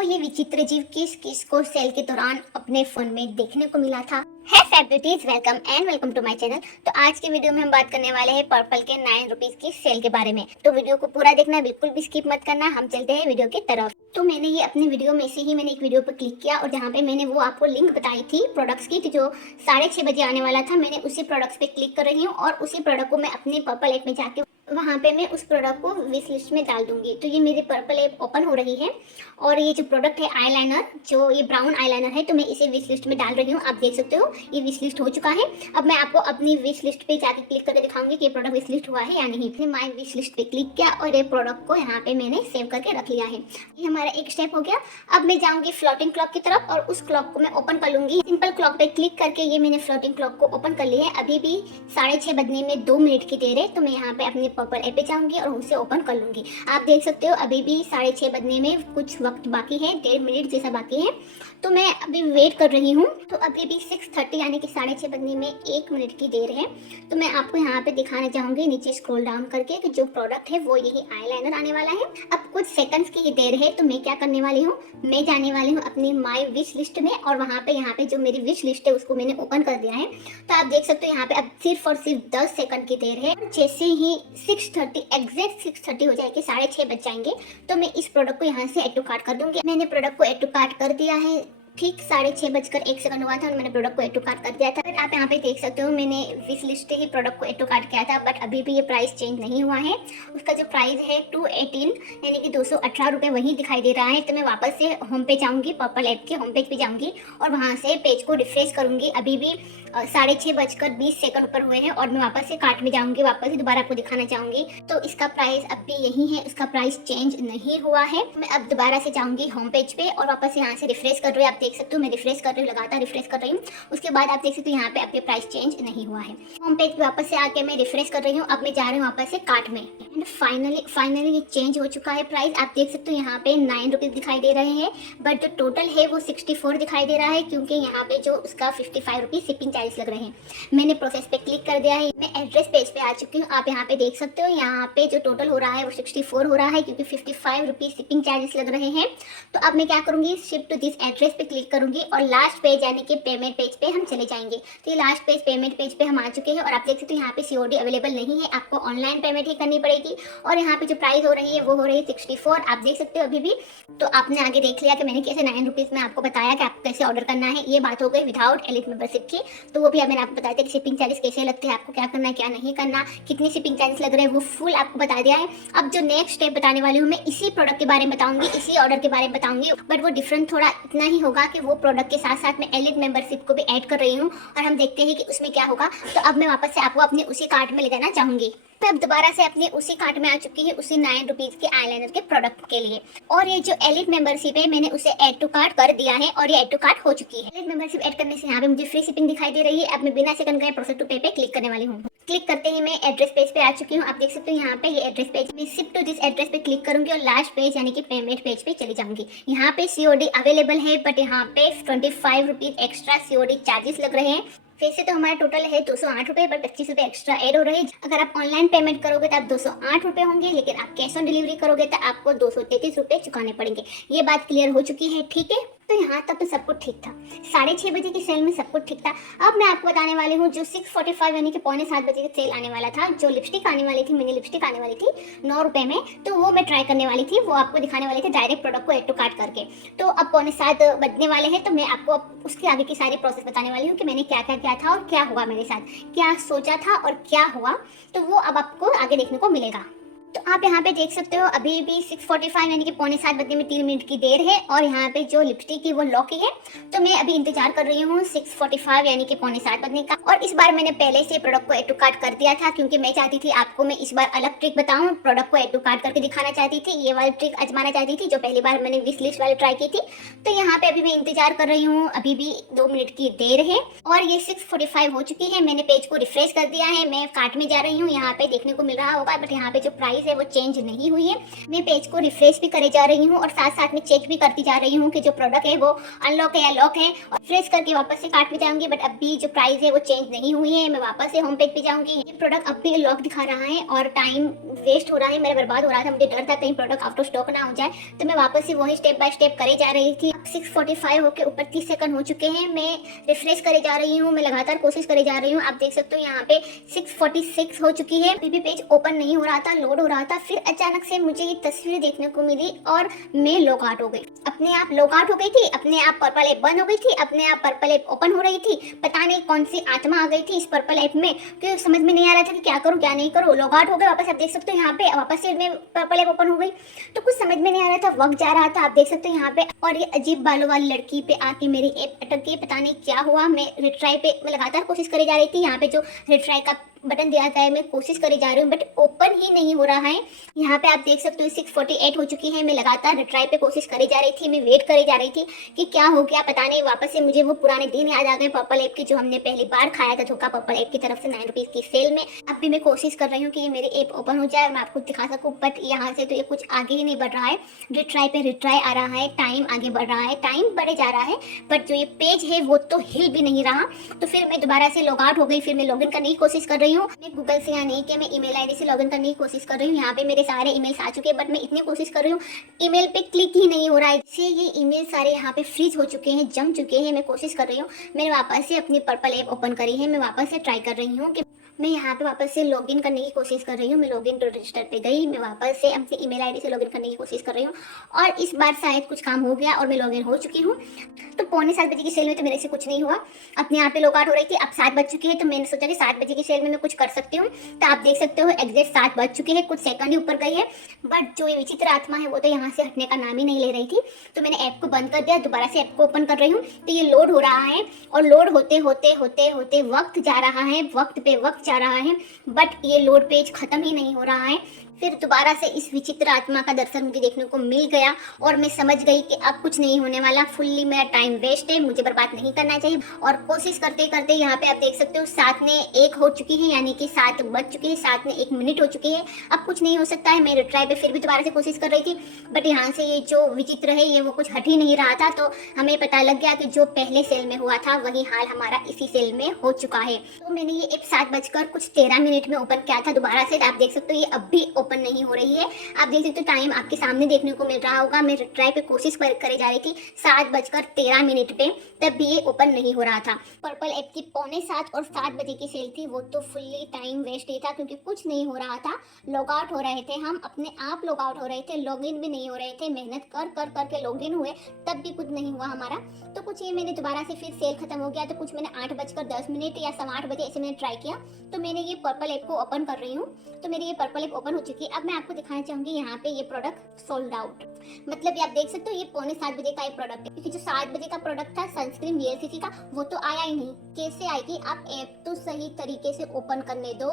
तो ये विचित्र जीव किस किस को सेल के दौरान अपने फोन में देखने को मिला था। है फैब्यूटीज, welcome and welcome to my channel. तो आज की वीडियो में हम बात करने वाले हैं पर्पल के 9 रुपीज की सेल के बारे में। तो वीडियो को पूरा देखना, बिल्कुल भी स्किप मत करना। हम चलते हैं वीडियो की तरफ। तो मैंने ये अपनी वीडियो में से ही मैंने एक वीडियो पर क्लिक किया और जहाँ पे मैंने वो आपको लिंक बताई थी प्रोडक्ट्स की, जो 6:30 बजे आने वाला था। मैंने उसी प्रोडक्ट्स पे क्लिक कर रही हूँ और उसी प्रोडक्ट को मैं अपनी पर्पल ऐप में जाके वहाँ पे मैं उस प्रोडक्ट को विश लिस्ट में डाल दूंगी। तो ये मेरी पर्पल ऐप ओपन हो रही है और ये जो प्रोडक्ट है आईलाइनर, जो ये ब्राउन आईलाइनर है, तो मैं इसे विश लिस्ट में डाल रही हूँ। आप देख सकते हो ये विश लिस्ट हो चुका है। अब मैं आपको अपनी विश लिस्ट पे जाके क्लिक करके दिखाऊंगी कि ये प्रोडक्ट विश लिस्ट हुआ है या नहीं। मैंने माय विश लिस्ट पे क्लिक किया और ये प्रोडक्ट को यहाँ पे मैंने सेव करके रख लिया है। ये हमारा एक स्टेप हो गया। अब मैं जाऊंगी फ्लोटिंग क्लॉक की तरफ और उस क्लॉक को मैं ओपन कर लूंगी। सिंपल क्लॉक पे क्लिक करके ये मैंने फ्लोटिंग क्लॉक को ओपन कर लिया है। अभी भी 6:30 बजने में 2 मिनट की देर है। तो मैं यहाँ पे अपनी पर्पल ऐप पे जाऊंगी और उसे ओपन कर लूंगी। आप देख सकते हो अभी भी 6:30 बजने में कुछ वक्त बाकी है, 1.5 मिनट जैसा बाकी है। तो मैं अभी वेट कर रही हूँ। तो अभी भी 6:30 यानी कि 6:30 बजने में 1 मिनट की देर है। तो मैं आपको यहाँ पे दिखाना चाहूंगी नीचे स्क्रॉल डाउन करके कि जो प्रोडक्ट है वो यही आईलाइनर आने वाला है। अब कुछ सेकंड्स की ही देर है। तो मैं क्या करने वाली हूँ, मैं जाने वाली हूँ अपनी माय विश लिस्ट में और वहाँ पे यहाँ पे जो मेरी विश लिस्ट है उसको मैंने ओपन कर दिया है। तो आप देख सकते हो यहाँ पे अब सिर्फ और सिर्फ 10 सेकंड की देर है। जैसे ही 6:30 एग्जैक्ट 6:30 हो जाएगी, 6:30 बज जाएंगे, तो मैं इस प्रोडक्ट को यहाँ से ऐड टू कार्ट कर दूंगी। मैंने प्रोडक्ट को ऐड टू कार्ट कर दिया है। ठीक 6:30 हुआ था और मैंने प्रोडक्ट को ऐड टू कार्ट कर दिया था। बट आप यहाँ पे देख सकते हो मैंने विश लिस्ट ही प्रोडक्ट को ऐड टू कार्ट किया था, बट अभी भी ये प्राइस चेंज नहीं हुआ है। उसका जो प्राइस है 218 यानी कि 218 रुपये वही दिखाई दे रहा है। तो मैं वापस से होम पे जाऊँगी, पर्पल ऐप के होम पेज पे जाऊँगी और वहाँ से पेज को रिफ्रेश करूँगी। अभी भी 6:30 ऊपर हुए हैं और मैं वापस से कार्ट में जाऊँगी, वापस से दोबारा आपको दिखाना चाहूँगी। तो इसका प्राइस अब भी यही है, उसका प्राइस चेंज नहीं हुआ है। मैं अब दोबारा से जाऊँगी होम पेज पे और वापस यहाँ से रिफ्रेश कर रही हूँ। आप देख सकते हो मैं रिफ्रेश कर रही हूँ, लगातार रिफ्रेश कर रही हूँ। उसके बाद आप देख सकते हो यहाँ पे अभी प्राइस चेंज नहीं हुआ है। होम पेज पे वापस से आके मैं रिफ्रेश कर रही हूँ। अब मैं जा रही हूँ वापस से कार्ट में एंड फाइनली ये चेंज हो चुका है प्राइस। आप देख सकते हो यहाँ पे 9 रुपीज दिखाई दे रहे हैं, बट जो टोटल है वो 64 दिखाई दे रहा है, क्योंकि यहाँ पे जो उसका 55 रुपीज शिपिंग चार्जेस लग रहे हैं। मैंने प्रोसेस पे क्लिक कर दिया है। मैं एड्रेस पेज पे आ चुकी हूँ। आप यहाँ पे देख सकते हो यहाँ पे जो टोटल हो रहा है वो 64 हो रहा है, क्योंकि 55 रुपीज शिपिंग चार्जेस लग रहे हैं। तो अब मैं क्या करूँगी, शिप टू दिस एड्रेस पे क्लिक करूँगी और लास्ट पेज यानी कि पेमेंट पेज पे हम चले जाएंगे। तो ये लास्ट पेज पेमेंट पेज पे हम आ चुके हैं और आप देख सकते हो यहाँ पे COD अवेलेबल नहीं है, आपको ऑनलाइन पेमेंट ही करनी पड़ेगी। और यहाँ पे जो प्राइस हो रही है वो हो रही है 64, आप देख सकते हो अभी भी। तो आपने आगे देख लिया कि मैंने कैसे 9 रुपीज़ में आपको बताया कि आपको कैसे ऑर्डर करना है। ये बात हो गई विदाउट एलिट मेंबरशिप की। तो वो भी मैंने आपको बताया था कि शिपिंग चार्जेस कैसे लगते हैं, आपको क्या करना है क्या नहीं करना, कितनी शिपिंग चार्जेस लग रहे हैं, वो फुल आपको बता दिया है। अब जो नेक्स्ट स्टेप बताने वाली हूँ मैं इसी प्रोडक्ट के बारे में बताऊंगी, इसी ऑर्डर के बारे में बताऊंगी, बट वो डिफरेंट थोड़ा इतना ही होगा कि वो प्रोडक्ट के साथ साथ मैं एलिट मेंबरशिप को भी ऐड कर रही हूँ और हम देखते हैं कि उसमें क्या होगा। तो अब मैं वापस से आपको अपने उसी कार्ट में ले जाना चाहूंगी। मैं अब दोबारा से अपने उसी कार्ट में आ चुकी है, उसी 9 रुपीज के आईलाइनर के प्रोडक्ट के लिए। और ये जो एलिट मेंबरशिप है मैंने उसे ऐड टू कार्ट कर दिया है और ये ऐड टू कार्ट हो चुकी है। एलिट मेंबरशिप ऐड करने से यहाँ पे मुझे फ्री शिपिंग दिखाई दे रही है। अब मैं बिना सेकंड गए प्रोसेस टू पे पे क्लिक करने वाली हूँ। क्लिक करते ही मैं एड्रेस पेज पे आ चुकी हूँ। आप देख सकते हो यहाँ पे ये एड्रेस पेज, मैं शिप टू दिस एड्रेस पे क्लिक करूंगी और लास्ट पेज यानी कि पेमेंट पेज पे चली जाऊंगी। यहाँ पे COD अवेलेबल है, बट यहाँ पे 25 रुपीज एक्स्ट्रा COD चार्जेस लग रहे हैं। वैसे तो हमारा टोटल है 208 रुपये, बट 25 रुपये एक्स्ट्रा ऐड हो रहे हैं। अगर आप ऑनलाइन पेमेंट करोगे तो आप 208 रुपये होंगे, लेकिन आप कैश ऑन डिलीवरी करोगे तो आपको 233 रुपये चुकाने पड़ेंगे। ये बात क्लियर हो चुकी है, ठीक है। तो यहाँ तक तो सब कुछ ठीक था, 6:30 बजे की सेल में सब कुछ ठीक था। अब मैं आपको बताने वाली हूँ जो 6:45 यानी कि 6:45 बजे की सेल आने वाला था, जो लिपस्टिक आने वाली थी, मिनी लिपस्टिक आने वाली थी 9 रुपये में। तो वो मैं ट्राई करने वाली थी, वो आपको दिखाने वाली थी डायरेक्ट प्रोडक्ट को ऐड टू कार्ट करके। तो अब 6:45 बजने वाले हैं, तो मैं आपको उसके आगे की सारी प्रोसेस बताने वाली हूँ कि मैंने क्या क्या किया था और क्या हुआ मेरे साथ, क्या सोचा था और क्या हुआ। तो वो अब आपको आगे देखने को मिलेगा। तो आप यहाँ पे देख सकते हो अभी भी 6:45 यानी कि 6:45 बजने में 3 मिनट की देर है और यहाँ पे जो लिपस्टिक है वो लॉकी है। तो मैं अभी इंतजार कर रही हूँ 6:45 यानी कि 6:45 बजने का। और इस बार मैंने पहले से प्रोडक्ट को ऐड टू कार्ट कर दिया था, क्योंकि मैं चाहती थी आपको मैं इस बार अलग ट्रिक बताऊँ, प्रोडक्ट को ऐड टू कार्ट करके दिखाना चाहती थी। ये वाली ट्रिक आजमाना चाहती थी जो पहली बार मैंने विश लिस्ट वाली ट्राई की थी। तो यहाँ पे अभी मैं इंतजार कर रही हूँ, अभी भी 2 मिनट की देर है और ये 6:45 हो चुकी है। मैंने पेज को रिफ्रेश कर दिया है, मैं कार्ट में जा रही हूँ। यहाँ पे देखने को मिल रहा होगा, बट यहाँ पे जो प्राइस प्राइस है वो चेंज नहीं हुई है। मैं पेज को रिफ्रेश भी करे जा रही हूँ और साथ साथ में चेक भी करती जा रही हूँ कि जो प्रोडक्ट है वो अनलॉक है या लॉक है, और फ्रेश करके वापस से कार्ट में जाऊंगी। बट अभी जो प्राइस है वो चेंज नहीं हुई है। मैं वापस से होम पेज पे जाऊंगी। ये प्रोडक्ट अब भी लॉक दिखा रहा है और टाइम वेस्ट हो रहा है, मेरा बर्बाद हो रहा था। मुझे डर था कहीं प्रोडक्ट आउट ऑफ स्टॉक ना हो जाए, तो मैं वापस से वही स्टेप बाय स्टेप करे जा रही थी। 6:45 होकर ऊपर 30 सेकंड हो चुके हैं। मैं रिफ्रेश करे जा रही हूँ, मैं लगातार कोशिश करे जा रही हूँ। आप देख सकते हो यहाँ पे 6:46 हो चुकी है। अभी भी पेज ओपन नहीं हो रहा था, लोड हो रहा था। फिर अचानक से मुझे ये तस्वीर देखने को मिली और मैं लॉग आउट हो गई। अपने आप लॉग आउट हो गई थी, अपने आप पर्पल ऐप बंद हो गई थी, अपने आप पर्पल ऐप ओपन हो रही थी। पता नहीं कौन सी आत्मा आ गई थी इस पर्पल ऐप में कि समझ में नहीं आ रहा था कि क्या करूँ क्या नहीं करूँ। लॉग आउट हो गए वापस। आप देख सकते हो यहाँ पे वापस से में पर्पल ऐप ओपन हो गई, तो कुछ समझ में नहीं आ रहा था, वक्त जा रहा था। आप देख सकते हो यहाँ पे। और ये अजीब बालों वाली लड़की पे आके मेरी ऐप अटक गई, पता नहीं क्या हुआ। मैं रिट्राई पे मैं लगातार कोशिश करी जा रही थी। यहाँ पे जो रिट्राई का बटन दिया था है, मैं कोशिश करी जा रही हूँ बट ओपन ही नहीं हो रहा है। यहाँ पे आप देख सकते हो 6:48 हो चुकी है। मैं लगातार रिट्राई पे कोशिश करी जा रही थी, मैं वेट करी जा रही थी कि क्या हो गया पता नहीं। वापस से मुझे वो पुराने दिन याद आ गए पर्पल ऐप की, जो हमने पहली बार खाया था धोखा पर्पल ऐप की तरफ से 9 रुपीज़ की सेल में। अब भी मैं कोशिश कर रही हूँ कि ये मेरी ऐप ओपन हो जाए और मैं आपको दिखा सकूँ, बट यहाँ से तो ये कुछ आगे ही नहीं बढ़ रहा है। रिट्राई पे रिट्राई आ रहा है, टाइम आगे बढ़ रहा है, टाइम बढ़े जा रहा है, बट जो ये पेज है वो तो हिल भी नहीं रहा। तो फिर मैं दोबारा से लॉग आउट हो गई। फिर मैं लॉगिन करने की कोशिश कर रही हूँ। मैं गूगल से यहाँ नहीं कि मैं ईमेल आईडी से लॉगिन करने की कोशिश कर रही हूँ। यहाँ पे मेरे सारे ईमेल्स आ चुके हैं, बट मैं इतनी कोशिश कर रही हूँ ईमेल पे क्लिक ही नहीं हो रहा है। इससे ये ईमेल सारे यहाँ पे फ्रीज हो चुके हैं, जम चुके हैं। मैं कोशिश कर रही हूँ, मैंने वापस से अपनी पर्पल ऐप ओपन करी है। मैं वापस से ट्राई कर रही हूँ कि मैं यहाँ पे वापस से लॉगिन करने की कोशिश कर रही हूँ। मैं लॉगिन टू रजिस्टर पे गई, मैं वापस से अपनी ईमेल आईडी से लॉगिन करने की कोशिश कर रही हूँ और इस बार शायद कुछ काम हो गया और मैं लॉगिन हो चुकी हूँ। तो 6:45 की सेल में तो मेरे से कुछ नहीं हुआ। अपने यहाँ पे लॉग आउट हो रही थी। अब 7 बज चुके हैं, तो मैंने सोचा कि 7 बजे की सेल में मैं कुछ कर सकती हूँ। तो आप देख सकते हो एग्जैक्ट 7 बज चुके हैं, कुछ सेकंड ही ऊपर गई है। बट जो ये विचित्र आत्मा है वो तो यहाँ से हटने का नाम ही नहीं ले रही थी। तो मैंने ऐप को बंद कर दिया, दोबारा से ऐप को ओपन कर रही हूँ। तो ये लोड हो रहा है और लोड होते होते होते होते वक्त जा रहा है, वक्त पे वक्त जा रहा है, बट ये लोड पेज खत्म ही नहीं हो रहा है। फिर दोबारा से इस विचित्र आत्मा का दर्शन मुझे देखने को मिल गया और मैं समझ गई कि अब कुछ नहीं होने वाला। फुल्ली मेरा टाइम वेस्ट है, मुझे बर्बाद नहीं करना चाहिए। और कोशिश करते करते यहाँ पे आप देख सकते हो 7 ने 1 हो चुकी है, यानी कि 7 बज चुके हैं, 7 ने 1 मिनट हो चुकी है। अब कुछ नहीं हो सकता है। मैं रिट्राई पे फिर भी दोबारा से कोशिश कर रही थी, बट यहाँ से ये जो विचित्र है ये वो कुछ हट ही नहीं रहा था। तो हमें पता लग गया कि जो पहले सेल में हुआ था वही हाल हमारा इसी सेल में हो चुका है। तो मैंने ये ऐप 7 बजकर कुछ 13 मिनट में ओपन किया था दोबारा से। आप देख सकते हो ये अब भी ओपन नहीं हो रही है। आप देख सकते हो टाइम आपके सामने देखने को मिल रहा होगा। मैं ट्राई पे कोशिश करे जा रही थी 7:13 पे, तब भी ये ओपन नहीं हो रहा था। पर्पल ऐप की 6:45 और 7 बजे की सेल थी, वो तो फुल्ली टाइम वेस्ट ही था क्योंकि कुछ नहीं हो रहा था। लॉग आउट हो रहे थे हम, अपने आप लॉग आउट हो रहे थे, लॉग इन भी नहीं हो रहे थे। मेहनत कर कर करके लॉग इन हुए, तब भी कुछ नहीं हुआ हमारा। तो कुछ ये मैंने दोबारा से फिर सेल खत्म हो गया, तो कुछ मैंने 8:10 या 8:15 बजे ऐसे मैंने ट्राई किया। तो मैंने ये पर्पल ऐप को ओपन कर रही हूँ। तो मेरी ये पर्पल ऐप ओपन हो चुकी है। अब मैं आपको दिखाना चाहूंगी यहाँ पे ये प्रोडक्ट सोल्ड आउट, मतलब ये आप देख सकते हो ये 6:45 बजे का ये प्रोडक्ट है, क्योंकि जो 7 बजे का प्रोडक्ट था सनस्क्रीन वीएलसीसी का वो तो आया ही नहीं। कैसे आएगी? आप ऐप तो सही तरीके से ओपन करने दो।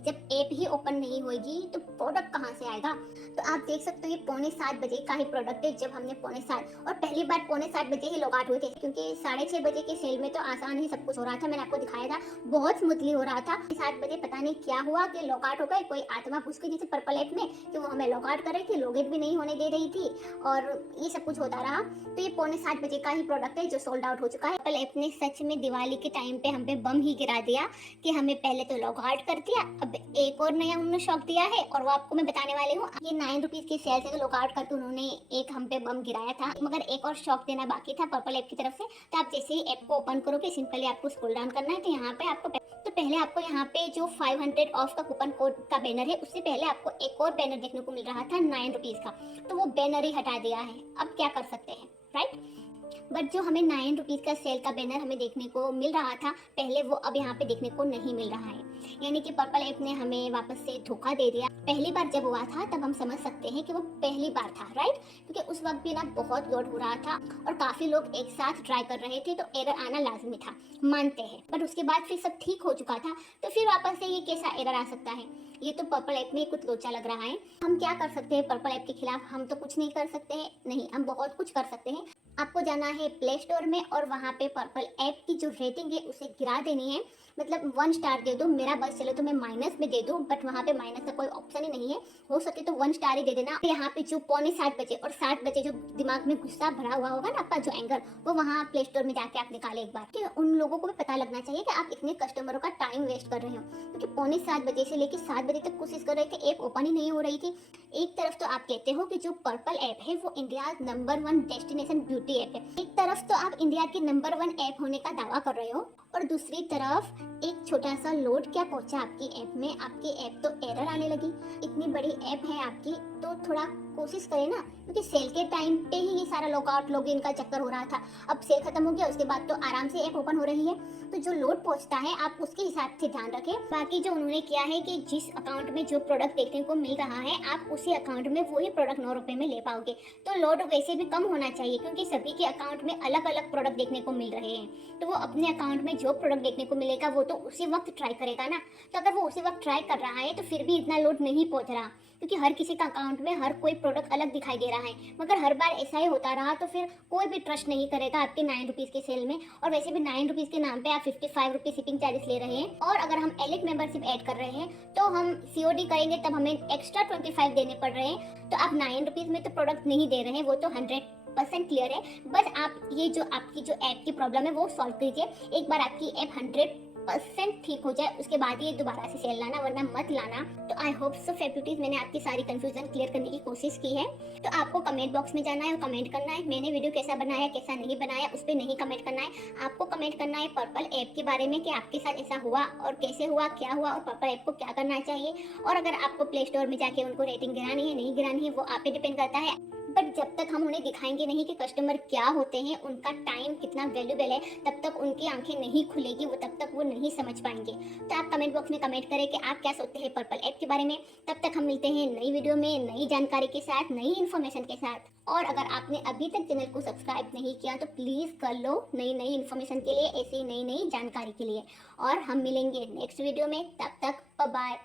जब ऐप ही ओपन नहीं होगी तो प्रोडक्ट कहाँ से आएगा? तो आप देख सकते हो ये 6:45 बजे का ही प्रोडक्ट है। जब हमने 6:45 और पहली बार 6:45 बजे ही लॉग आउट हुए थे, क्योंकि 6:30 बजे के सेल में तो आसान ही सब कुछ हो रहा था। मैंने आपको दिखाया था, बहुत स्मूथली हो रहा था। 7 बजे पता नहीं क्या हुआ कि लॉग आउट हो गए। कोई आत्मा घुस गई जैसे पर्पल ऐप में कि वो हमें लॉग आउट कर रही थी, लॉग इन भी नहीं होने दे रही थी और ये सब कुछ होता रहा। तो ये 6:45 बजे का ही प्रोडक्ट है जो सोल्ड आउट हो चुका है। पर्पल ऐप ने सच में दिवाली के टाइम पे हम पे बम ही गिरा दिया कि हमें पहले तो लॉग आउट कर दिया, अब एक और नया उन्होंने शौक दिया है और वो आपको मैं बताने वाली हूँ। ये 9 रुपीज की सेल से तो लॉग आउट करके उन्होंने एक हम पे बम गिराया था, मगर एक और शौक देना बाकी था पर्पल ऐप की तरफ से। तो आप जैसे ही ऐप को ओपन करोगे सिंपली आपको स्क्रॉल डाउन करना है। तो यहाँ पे आपको तो पहले आपको यहाँ पे जो 500 ऑफ का कूपन कोड का बैनर है, उससे पहले आपको एक और बैनर देखने को मिल रहा था 9 रुपीज का, तो वो बैनर ही हटा दिया है। अब क्या कर सकते हैं, राइट? बट जो हमें 9 रुपीज़ का सेल का बैनर हमें देखने को मिल रहा था पहले, वो अब यहाँ पे देखने को नहीं मिल रहा है। यानी कि पर्पल ऐप ने हमें वापस से धोखा दे दिया। पहली बार जब हुआ था तब हम समझ सकते हैं कि वो पहली बार था, राइट? क्योंकि उस वक्त भी ना बहुत लोड हो रहा था और काफ़ी लोग एक साथ ट्राई कर रहे थे, तो एरर आना लाजमी था, मानते हैं। बट उसके बाद फिर सब ठीक हो चुका था, तो फिर वापस से ये कैसा एरर आ सकता है? ये तो पर्पल ऐप में कुछ लोचा लग रहा है। हम क्या कर सकते हैं पर्पल ऐप के खिलाफ? हम तो कुछ नहीं कर सकते हैं, नहीं, हम बहुत कुछ कर सकते हैं। आपको जाना है प्ले स्टोर में और वहाँ पे पर्पल ऐप की जो रेटिंग है उसे गिरा देनी है। मतलब 1 स्टार दे दो, मेरा बस चले तो मैं माइनस में दे दूं, बट वहाँ पे माइनस का कोई ऑप्शन ही नहीं है। हो सके तो 1 स्टार ही दे देना। यहाँ पे जो पौने 7 बजे और 7 बजे जो दिमाग में गुस्सा भरा हुआ होगा ना आपका जो एंगर, वो वहाँ प्ले स्टोर में जाके आप निकाले एक बार, कि उन लोगों को भी पता लगना चाहिए कि आप इतने कस्टमरों का टाइम वेस्ट कर रहे हो। क्योंकि पौने 7 बजे से लेकर 7 बजे तक कोशिश कर रहे थे, ऐप ओपन ही नहीं हो रही थी। एक तरफ तो आप कहते हो कि जो पर्पल ऐप है वो India number 1 destination beauty app है, एक तरफ तो आप इंडिया की नंबर 1 ऐप होने का दावा कर रहे हो, और दूसरी तरफ एक छोटा सा लोड क्या पहुंचा आपकी ऐप में, आपकी ऐप तो एरर आने लगी। इतनी बड़ी ऐप है आपकी, तो थोड़ा कोशिश करें ना, क्योंकि सेल के टाइम पे ही ये सारा लॉगआउट लॉगिन का चक्कर हो रहा था। अब सेल खत्म हो गया, उसके बाद तो आराम से ऐप ओपन हो रही है, तो जो लोड पहुंचता है आप उसके हिसाब से ध्यान रखें। बाकी जो उन्होंने किया है कि जिस अकाउंट में जो प्रोडक्ट देखने को मिल रहा है, आप उसी अकाउंट में वही प्रोडक्ट 9 रुपए में ले पाओगे, तो लोड वैसे भी कम होना चाहिए, क्योंकि सभी के अकाउंट में अलग अलग प्रोडक्ट देखने को मिल रहे हैं। तो वो अपने अकाउंट में जो प्रोडक्ट देखने को मिलेगा वो तो उसी वक्त ट्राई करेगा ना। तो अगर वो उसी वक्त ट्राई कर रहा है तो फिर भी इतना लोड नहीं पहुंच रहा, क्योंकि हर किसी का अकाउंट में हर कोई प्रोडक्ट अलग दिखाई दे रहा है। मगर हर बार ऐसा ही होता रहा तो फिर कोई भी ट्रस्ट नहीं करेगा आपके 9 रुपीज़ के सेल में। और वैसे भी 9 रुपीज़ के नाम पे आप 55 रुपीज़ शिपिंग चार्जेस ले रहे हैं, और अगर हम एलिट मेंबरशिप ऐड कर रहे हैं तो हम सीओडी करेंगे तब हमें एक्स्ट्रा 25 देने पड़ रहे हैं। तो आप 9 रुपीज़ में तो प्रोडक्ट नहीं दे रहे हैं, वो तो 100% क्लियर है। बस आप ये जो आपकी जो ऐप की प्रॉब्लम है वो सॉल्व कीजिए। एक बार आपकी ऐप 100% ठीक हो जाए, उसके बाद ये दोबारा से सेल लाना, वरना मत लाना। तो आई होप सो फेब्यूटीज, मैंने आपकी सारी कंफ्यूजन क्लियर करने की कोशिश की है। तो आपको कमेंट बॉक्स में जाना है और कमेंट करना है मैंने वीडियो कैसा बनाया कैसा नहीं बनाया, उस पर नहीं कमेंट करना है। आपको कमेंट करना है पर्पल ऐप के बारे में कि आपके साथ ऐसा हुआ और कैसे हुआ, क्या हुआ, और पर्पल ऐप को क्या करना चाहिए। और अगर आपको प्ले स्टोर में जाके उनको रेटिंग गिरानी है नहीं गिरानी है, वो आप पे डिपेंड करता है। बट जब तक हम उन्हें दिखाएंगे नहीं कि कस्टमर क्या होते हैं, उनका टाइम कितना वैल्यूबल है, तब तक उनकी आंखें नहीं खुलेगी, वो तब तक वो नहीं समझ पाएंगे। तो आप कमेंट बॉक्स में कमेंट करें कि आप क्या सोचते हैं पर्पल ऐप के बारे में। तब तक हम मिलते हैं नई वीडियो में, नई जानकारी के साथ, नई इन्फॉर्मेशन के साथ। और अगर आपने अभी तक चैनल को सब्सक्राइब नहीं किया तो प्लीज़ कर लो, नई नई इन्फॉर्मेशन के लिए, ऐसी नई नई जानकारी के लिए। और हम मिलेंगे नेक्स्ट वीडियो में, तब तक बाय बाय।